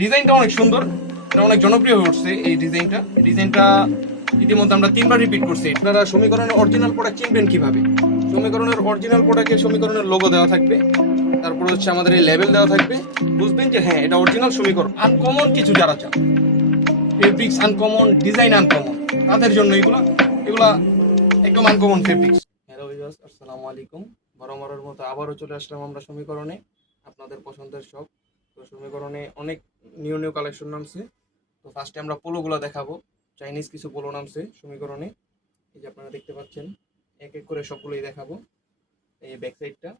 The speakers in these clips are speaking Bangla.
ডিজাইনটা অনেক সুন্দর, এটা অনেক জনপ্রিয় হয়ে উঠছে। এই ডিজাইনটা ইতিমধ্যে আমরা 3বার রিপিট করছি। আপনারা সমীকরণের অরিজিনাল প্রোডাক্ট চিনবেন কিভাবে? সমীকরণের অরিজিনাল প্রোডাক্টে সমীকরণের লোগো দেওয়া থাকবে, তারপর হচ্ছে আমাদের এই লেভেল দেওয়া থাকবে, বুঝবেন যে হ্যাঁ এটা অরিজিনাল সমীকরণ। আনকমন কিছু যারা চান, ফেব্রিক্স আনকমন, ডিজাইন আনকমন, তাদের জন্য এগুলা একদম আনকমন ফেব্রিক্স। হ্যালো ভিউয়ার্স, আসসালামু আলাইকুম। বরাবরের মতো আবারও চলে আসলাম আমরা সমীকরণে, আপনাদের পছন্দের সব। তো সমীকরণে অনেক নিউ কালেকশন নামছে। তো ফার্স্টে আমরা পোলোগুলো দেখাবো। চাইনিজ কিছু পোলো নামছে সমীকরণে, এই যে আপনারা দেখতে পাচ্ছেন। এক এক করে সবগুলোই দেখাবো। এই ব্যাক সাইডটা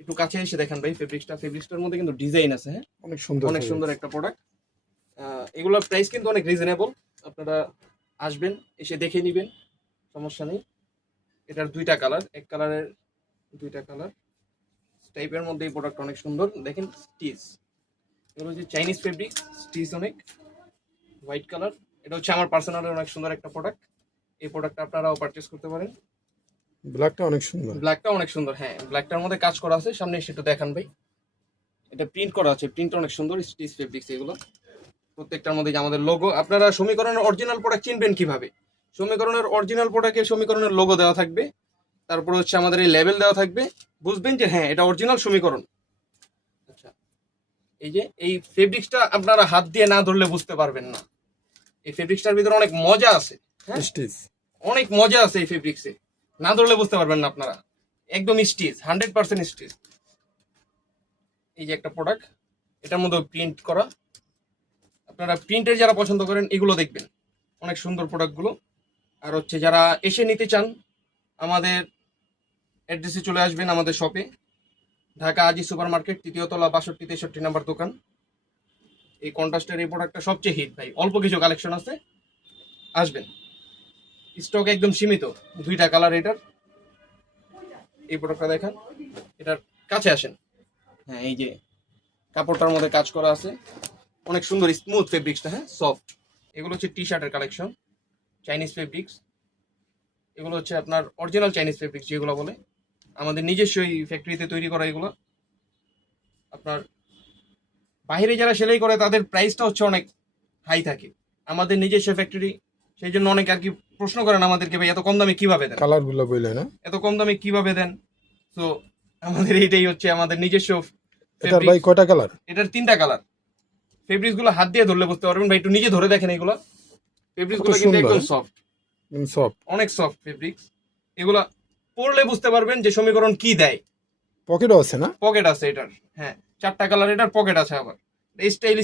একটু কাছে এসে দেখেন ভাই। ফেব্রিক্সটার মধ্যে কিন্তু ডিজাইন আছে, হ্যাঁ অনেক সুন্দর একটা প্রোডাক্ট। এগুলোর প্রাইস কিন্তু অনেক রিজনেবল। আপনারা আসবেন, এসে দেখে নেবেন, সমস্যা নেই। এটার দুইটা কালার, এক কালারের দুইটা কালার টাইপের মধ্যে এই প্রোডাক্ট অনেক সুন্দর। দেখেন স্টিচ, এগুলো হচ্ছে চাইনিজ ফেব্রিক, স্টিচ অনেক হোয়াইট কালার। এটা হচ্ছে আমার পার্সোনালি অনেক সুন্দর একটা প্রোডাক্ট। এই প্রোডাক্টটা আপনারাও পারচেজ করতে পারেন। ব্ল্যাকটা অনেক সুন্দর। ব্ল্যাকটা অনেক সুন্দর, হ্যাঁ ব্ল্যাকটার মধ্যে কাজ করা আছে। সামনে এসে একটু দেখান ভাই। এটা প্রিন্ট করা আছে, প্রিন্টটা অনেক সুন্দর। স্টিচ ফেব্রিক্স এগুলো প্রত্যেকটার মধ্যে যে আমাদের লোগো। আপনারা সমীকরণের অরিজিনাল প্রোডাক্ট চিনবেন কিভাবে? সমীকরণের অরিজিনাল প্রোডাক্টে সমীকরণের লোগো দেওয়া থাকবে, তারপর হচ্ছে আমাদের এই লেভেল দেওয়া থাকবে, বুঝবেন যে হ্যাঁ এটা অরিজিনাল সমীকরণ। আচ্ছা, এই যে এই ফেব্রিক্সটা আপনারা হাত দিয়ে না ধরলে বুঝতে পারবেন না। এই ফেব্রিক্সটার ভিতরে অনেক মজা আছে, হ্যাঁ স্টিচ অনেক মজা আছে এই ফেব্রিক্সে, না ধরলে বুঝতে পারবেন না আপনারা। একদম স্টিচ, 100% স্টিচ। এই যে একটা প্রোডাক্ট, এটার মধ্যে প্রিন্ট করা। আপনারা প্রিন্টের যারা পছন্দ করেন এগুলো দেখবেন, অনেক সুন্দর প্রোডাক্টগুলো। আর হচ্ছে যারা এসে নিতে চান, আমাদের অ্যাড্রেসে চলে আসবেন আমাদের শপে, ঢাকা আজি সুপার মার্কেট, 3য় তলা, 62-63 নাম্বার দোকান। এই কন্ট্রাস্টের এই প্রোডাক্টটা সবচেয়ে হিট ভাই, অল্প কিছু কালেকশন আছে, আসবেন। স্টক একদম সীমিত, দুইটা কালার এটার। এই প্রোডাক্টটা দেখেন, এটার কাছে আসেন। হ্যাঁ এই যে কাপড়টার মধ্যে কাজ করা আছে, অনেক সুন্দর স্মুথ ফেব্রিক্সটা, হ্যাঁ সফট। এগুলো হচ্ছে টি শার্টের কালেকশন, চাইনিজ ফেব্রিক্স। এগুলো হচ্ছে আপনার অরিজিনাল চাইনিজ ফেব্রিক্স যেগুলো বলে, আমাদের নিজস্বই ফ্যাক্টরিতে তৈরি করা এগুলো। আপনার বাইরে যারা সেলাই করে তাদের প্রাইসটা হচ্ছে অনেক হাই থাকে, আমাদের নিজস্ব ফ্যাক্টরি, সেই জন্য অনেকে আর কি প্রশ্ন করেন আমাদেরকে, ভাই এত কম দামে কিভাবে দেন, কালারগুলো বইলে না, এত কম দামে কিভাবে দেন। তো আমাদের এইটাই হচ্ছে আমাদের নিজস্ব এটার ভাই কয়টা কালার? এটার 3টা কালার। ফেব্রিক্স গুলো হাত দিয়ে ধরলে বুঝতে পারবেন ভাই, একটু নিজে ধরে দেখেন। এগুলো ফেব্রিক্স গুলো কিন্তু একদম সফট, সফট, অনেক সফট ফেব্রিক্স। এগুলা পরলে বুঝতে পারবেন যে সমীকরণ কি দেয়। পকেটও আছে না? পকেট আছে এটার, হ্যাঁ 4টা কালার, এটার পকেট আছে আবার। স্টাইলিশ